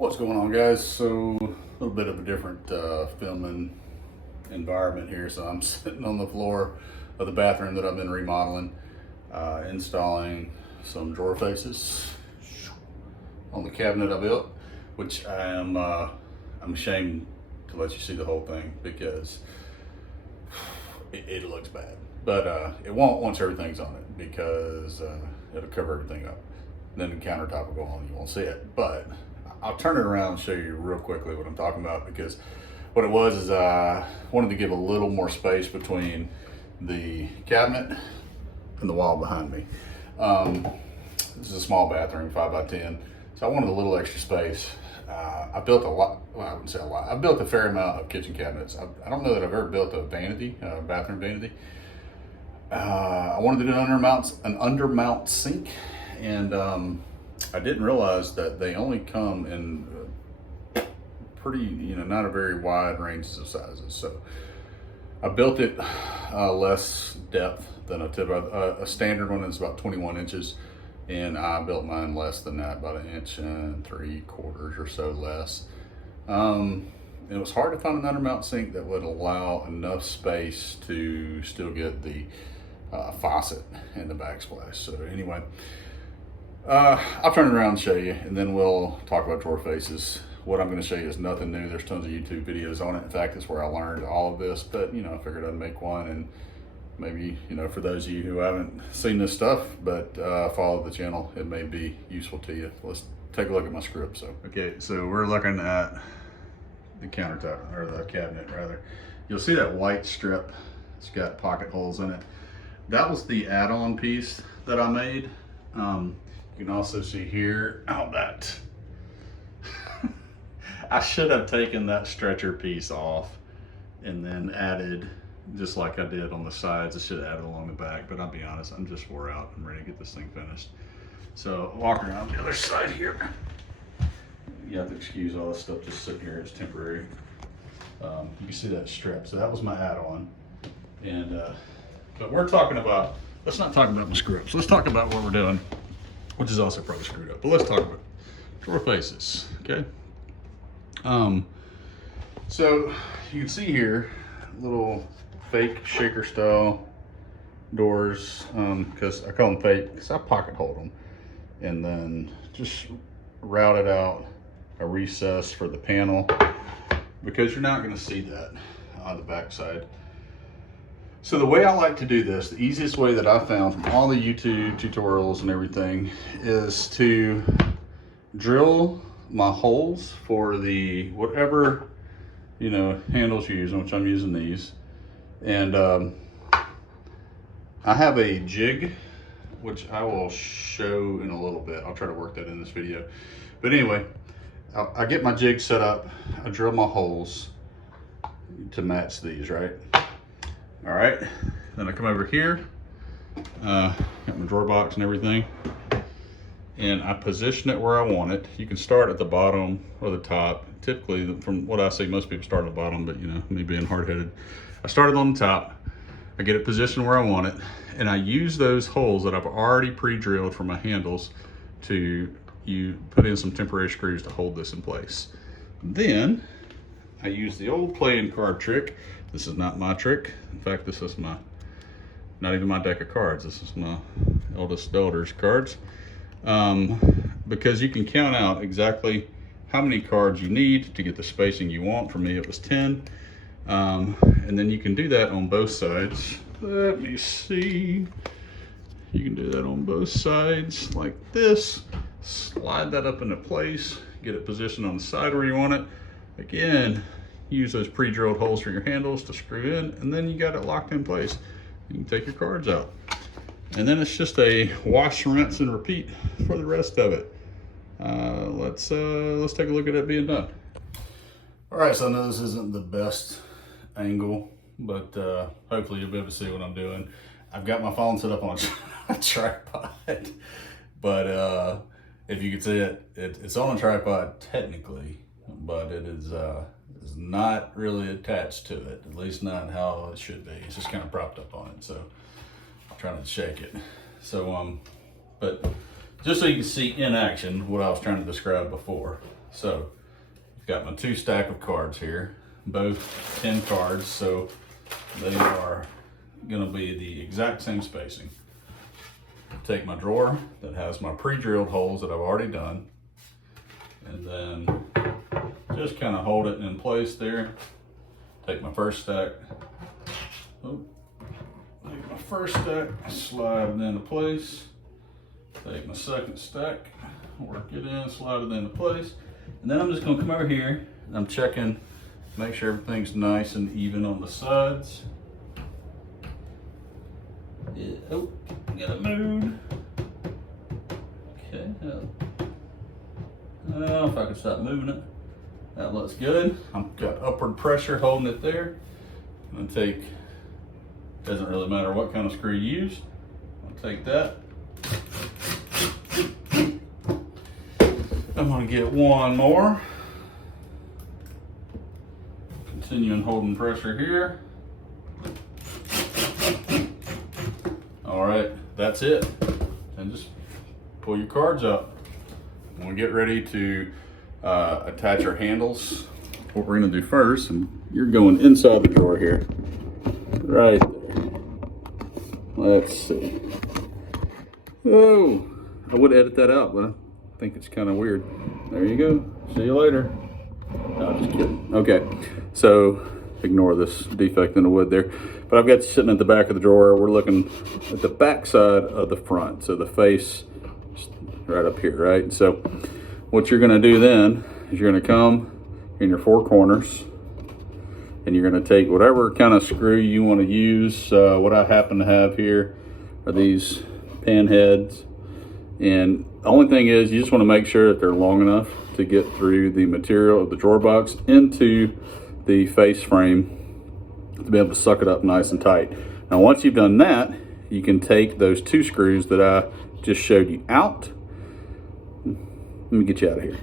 What's going on, guys? So a little bit of a different filming environment here. So I'm sitting on the floor of the bathroom that I've been remodeling, installing some drawer faces on the cabinet I built, which I'm ashamed to let you see the whole thing because it looks bad, but it won't once everything's on it because it'll cover everything up. Then the countertop will go on, you won't see it. But I'll turn it around and show you real quickly what I'm talking about, because what it was is I wanted to give a little more space between the cabinet and the wall behind me. This is a small bathroom, 5x10, so I wanted a little extra space. I built a lot, well, I wouldn't say a lot. I built a fair amount of kitchen cabinets. I don't know that I've ever built a vanity, bathroom vanity. I wanted to do an undermount sink, and I didn't realize that they only come in pretty, not a very wide ranges of sizes. So I built it less depth than a standard one is about 21 inches. And I built mine less than that, about 1 3/4 inches or so less. It was hard to find an undermount sink that would allow enough space to still get the faucet and the backsplash. So anyway, I'll turn it around and show you, and then we'll talk about drawer faces. What I'm going to show you is nothing new. There's tons of YouTube videos on it. In fact, that's where I learned all of this, but I figured I'd make one, and maybe, for those of you who haven't seen this stuff, but follow the channel, it may be useful to you. Let's take a look at my script. Okay, so we're looking at the countertop, or the cabinet rather. You'll see that white strip. It's got pocket holes in it. That was the add-on piece that I made. You can also see here, that I should have taken that stretcher piece off and then added, just like I did on the sides. I should have added along the back, but I'll be honest, I'm just wore out. I'm ready to get this thing finished. So walk around the other side here. You have to excuse all this stuff just sitting here, it's temporary. You can see that strip. So that was my add-on. And but we're talking about, let's not talk about my scripts. Let's talk about what we're doing, which is also probably screwed up, but let's talk about drawer faces, okay? So you can see here, little fake shaker style doors, because I call them fake because I pocket hold them, and then just routed out a recess for the panel, because you're not going to see that on the back side. So the way I like to do this, the easiest way that I found from all the YouTube tutorials and everything, is to drill my holes for the whatever handles you use, which I'm using these. And I have a jig, which I will show in a little bit. I'll try to work that in this video. But anyway, I get my jig set up. I drill my holes to match these, right? All right. Then I come over here, got my drawer box and everything, and I position it where I want it. You can start at the bottom or the top. Typically, from what I see, most people start at the bottom, but me being hard-headed, I started on the top. I get it positioned where I want it, and I use those holes that I've already pre-drilled for my handles to put in some temporary screws to hold this in place. Then I use the old playing card trick. This is not my trick. In fact, this is not even my deck of cards. This is my eldest daughter's cards. Because you can count out exactly how many cards you need to get the spacing you want. For me, it was 10. And then you can do that on both sides. Let me see. You can do that on both sides like this. Slide that up into place. Get it positioned on the side where you want it. Again, use those pre-drilled holes for your handles to screw in, and then you got it locked in place. You can take your cards out. And then it's just a wash, rinse, and repeat for the rest of it. Let's take a look at it being done. All right, so I know this isn't the best angle, but hopefully you'll be able to see what I'm doing. I've got my phone set up on a tripod, but if you can see it, it's on a tripod technically, but it is not really attached to it, at least not how it should be. It's just kind of propped up on it, so I'm trying to shake it. So, but just so you can see in action what I was trying to describe before. So I've got my 2 stack of cards here, both 10 cards, so they are going to be the exact same spacing. Take my drawer that has my pre-drilled holes that I've already done, and then just kind of hold it in place there. Take my first stack, slide it into place. Take my second stack, work it in, slide it into place. And then I'm just gonna come over here and I'm checking, make sure everything's nice and even on the sides. Yeah, oh, got it moved. Okay, if I can stop moving it. That looks good. I've got upward pressure holding it there. I'm gonna take, doesn't really matter what kind of screw you use. I'll take that. I'm gonna get one more. Continuing holding pressure here. All right, that's it. And just pull your cards up. When we get ready to attach our handles, what we're gonna do first, and you're going inside the drawer here, right there. Let's see. Oh, I would edit that out, but I think it's kind of weird. There you go. See you later. No, just kidding. Okay, so ignore this defect in the wood there. But I've got sitting at the back of the drawer. We're looking at the back side of the front, so the face right up here, right? So what you're gonna do then is you're gonna come in your 4 corners and you're gonna take whatever kind of screw you wanna use. What I happen to have here are these pan heads. And the only thing is you just wanna make sure that they're long enough to get through the material of the drawer box into the face frame to be able to suck it up nice and tight. Now once you've done that, you can take those 2 screws that I just showed you out. Let me get you out of here.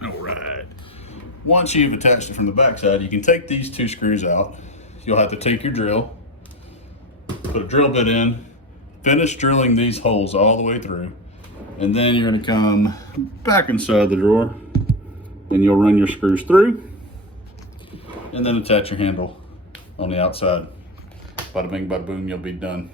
All right. Once you've attached it from the back side, you can take these 2 screws out. You'll have to take your drill, put a drill bit in, finish drilling these holes all the way through, and then you're gonna come back inside the drawer and you'll run your screws through and then attach your handle on the outside. Bada bing, bada boom, you'll be done.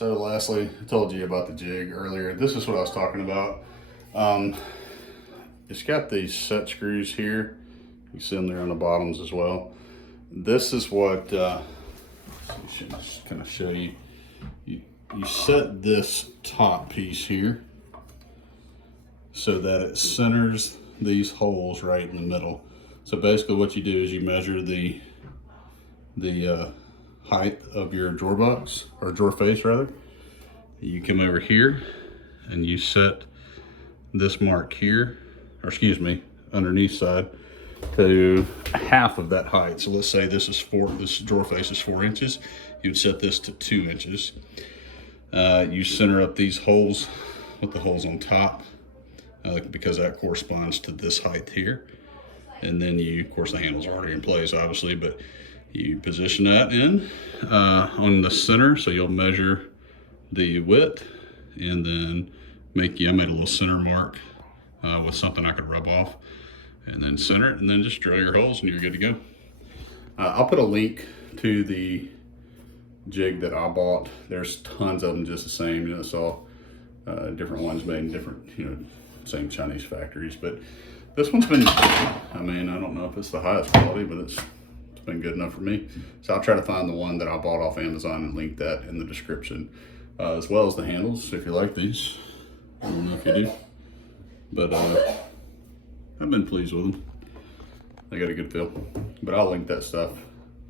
So lastly, I told you about the jig earlier. This is what I was talking about. It's got these set screws here. You see them there on the bottoms as well. This is what, I should just kind of show you. You set this top piece here so that it centers these holes right in the middle. So basically what you do is you measure the height of your drawer box, or drawer face rather. You come over here and you set this mark here, or excuse me, underneath side, to half of that height. So let's say this drawer face is 4 inches. You would set this to 2 inches. You center up these holes with the holes on top, because that corresponds to this height here. And then of course the handles are already in place obviously, but you position that in on the center, so you'll measure the width and then I made a little center mark with something I could rub off, and then center it, and then just drill your holes and you're good to go. I'll put a link to the jig that I bought. There's tons of them just the same, it's all different ones made in different, same Chinese factories, but this one's been, I don't know if it's the highest quality, but it's been good enough for me. So I'll try to find the one that I bought off Amazon and link that in the description, as well as the handles if you like these. I don't know if you do, but I've been pleased with them. They got a good feel, but I'll link that stuff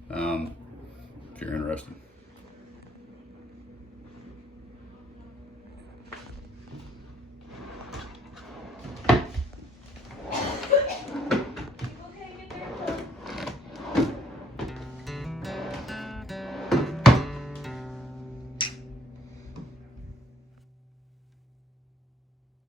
if you're interested.